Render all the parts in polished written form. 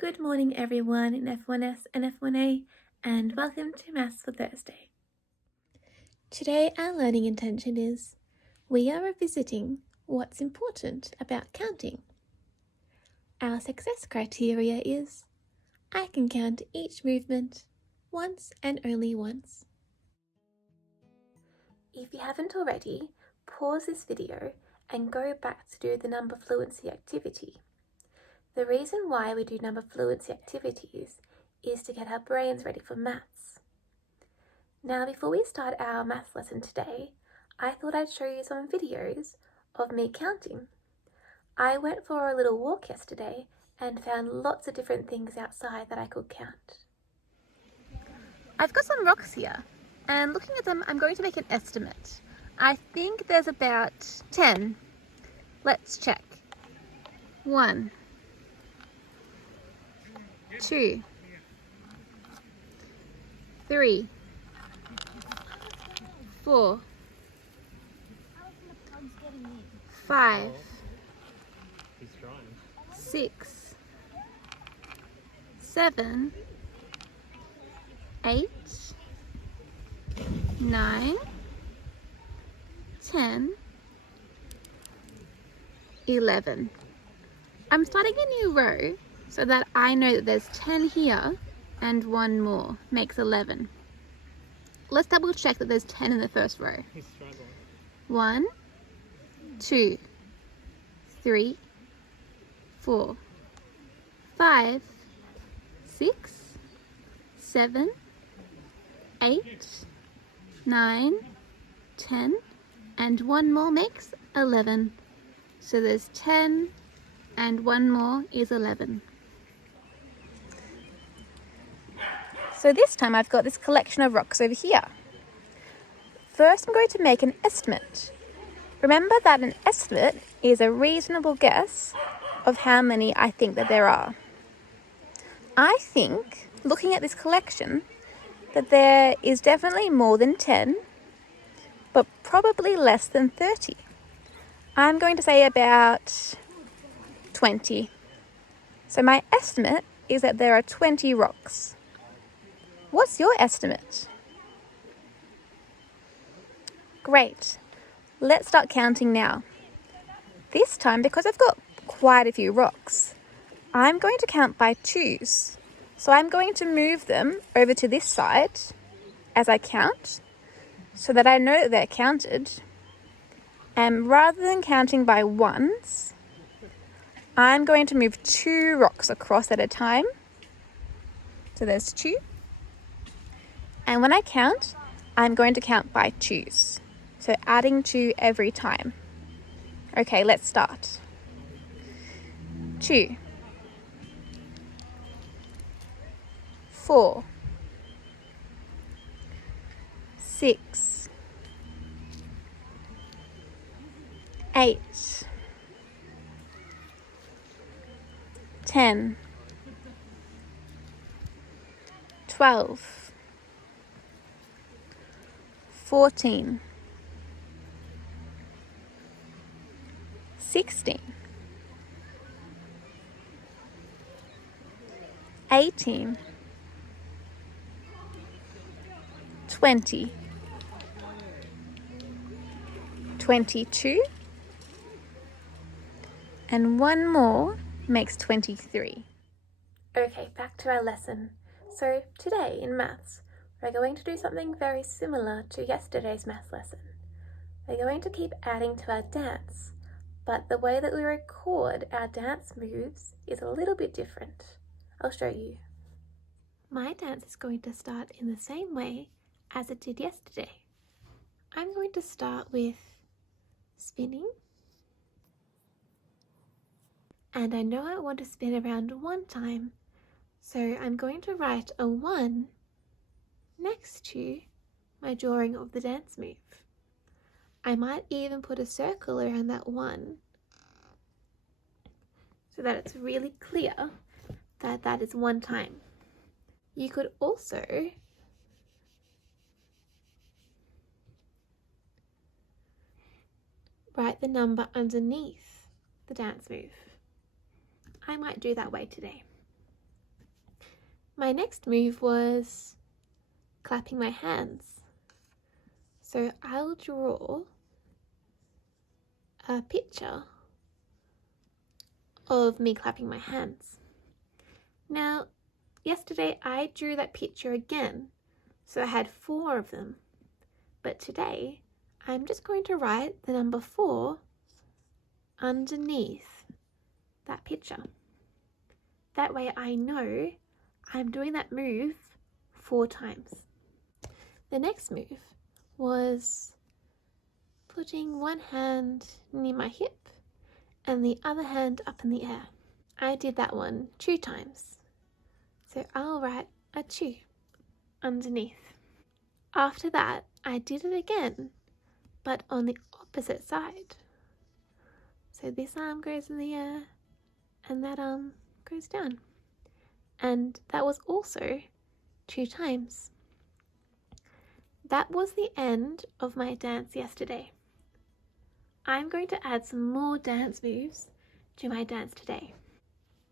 Good morning everyone in F1S and F1A, and welcome to Maths for Thursday. Today our learning intention is, we are revisiting what's important about counting. Our success criteria is, I can count each movement once and only once. If you haven't already, pause this video and go back to do the number fluency activity. The reason why we do number fluency activities is to get our brains ready for maths. Now, before we start our maths lesson today, I thought I'd show you some videos of me counting. I went for a little walk yesterday and found lots of different things outside that I could count. I've got some rocks here, and looking at them, I'm going to make an estimate. I think there's about 10. Let's check. 1, 2, 3, 4, 5, 6, 7, 8, 9, 10, 11. I'm starting a new row so that I know that there's 10 here and one more makes 11. Let's double check that there's 10 in the first row. 1, 2, 3, 4, 5, 6, 7, 8, 9, 10, and one more makes 11. So there's 10 and one more is 11. So this time I've got this collection of rocks over here. First I'm going to make an estimate. Remember that an estimate is a reasonable guess of how many I think that there are. I think, looking at this collection, that there is definitely more than 10, but probably less than 30. I'm going to say about 20. So my estimate is that there are 20 rocks. What's your estimate? Great. Let's start counting now. This time, because I've got quite a few rocks, I'm going to count by twos. So I'm going to move them over to this side as I count so that I know that they're counted. And rather than counting by ones, I'm going to move 2 rocks across at a time. So there's 2. And when I count, I'm going to count by twos. So adding 2 every time. Okay, let's start. 2, 4, 6, 8, 10, 12, 14, 16, 18, 20, 22, and one more makes 23. Okay, back to our lesson. So today in maths, we're going to do something very similar to yesterday's maths lesson. We're going to keep adding to our dance, but the way that we record our dance moves is a little bit different. I'll show you. My dance is going to start in the same way as it did yesterday. I'm going to start with spinning. And I know I want to spin around 1 time, so I'm going to write a 1 next to my drawing of the dance move. I might even put a circle around that 1 so that it's really clear that that is 1 time. You could also write the number underneath the dance move. I might do that way today. My next move was clapping my hands. So I'll draw a picture of me clapping my hands. Now, yesterday I drew that picture again, so I had 4 of them. But today, I'm just going to write the number 4 underneath that picture. That way I know I'm doing that move 4 times. The next move was putting one hand near my hip and the other hand up in the air. I did that one 2 times. So I'll write a 2 underneath. After that, I did it again, but on the opposite side. So this arm goes in the air and that arm goes down. And that was also 2 times. That was the end of my dance yesterday. I'm going to add some more dance moves to my dance today.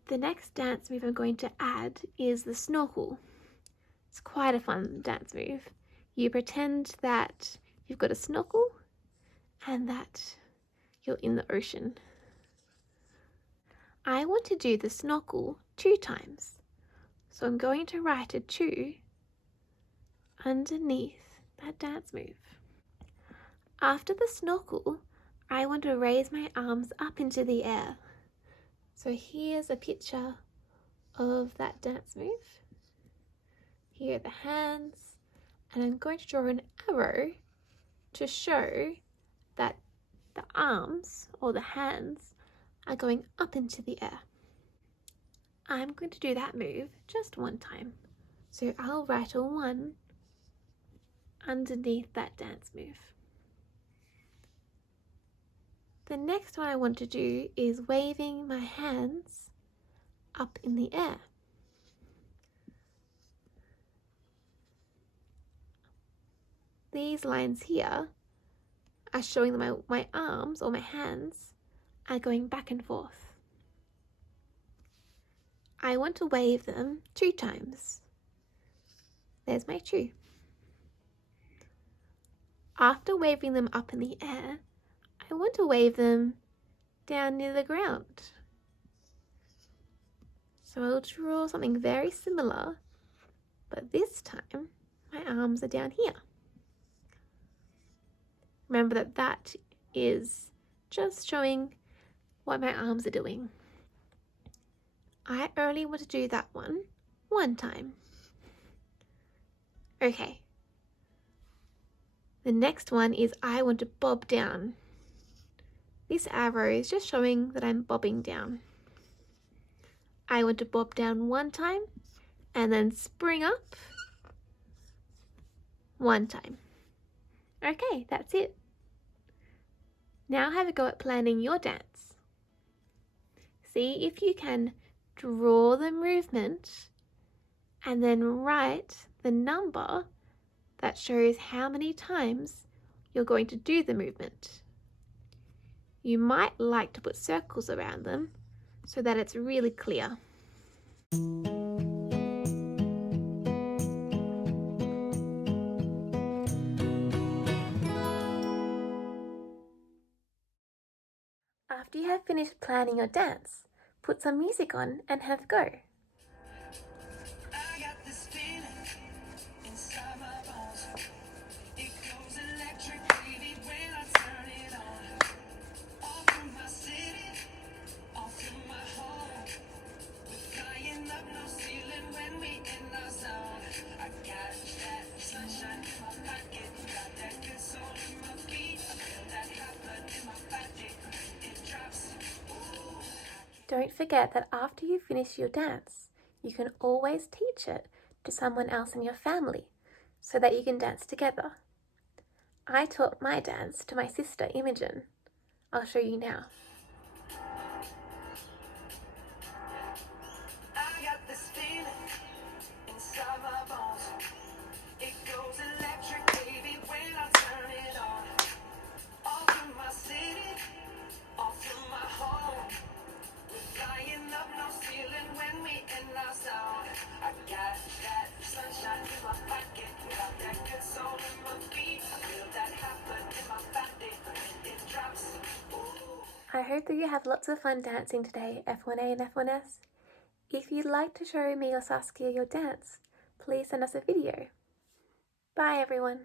The next dance move I'm going to add is the snorkel. It's quite a fun dance move. You pretend that you've got a snorkel and that you're in the ocean. I want to do the snorkel 2 times. So I'm going to write a 2 underneath that dance move. After the snorkel, I want to raise my arms up into the air. So here's a picture of that dance move. Here are the hands, and I'm going to draw an arrow to show that the arms or the hands are going up into the air. I'm going to do that move just 1 time. So I'll write a 1 underneath that dance move. The next one I want to do is waving my hands up in the air. These lines here are showing that my arms or my hands are going back and forth. I want to wave them 2 times. There's my 2. After waving them up in the air, I want to wave them down near the ground. So I'll draw something very similar, but this time my arms are down here. Remember that is just showing what my arms are doing. I only want to do that one 1 time. Okay. The next one is I want to bob down. This arrow is just showing that I'm bobbing down. I want to bob down 1 time and then spring up 1 time. Okay, that's it. Now have a go at planning your dance. See if you can draw the movement and then write the number that shows how many times you're going to do the movement. You might like to put circles around them so that it's really clear. After you have finished planning your dance, put some music on and have a go. Don't forget that after you finish your dance, you can always teach it to someone else in your family so that you can dance together. I taught my dance to my sister Imogen. I'll show you now. I hope that you have lots of fun dancing today, F1A and F1S. If you'd like to show me or Saskia your dance, please send us a video. Bye everyone.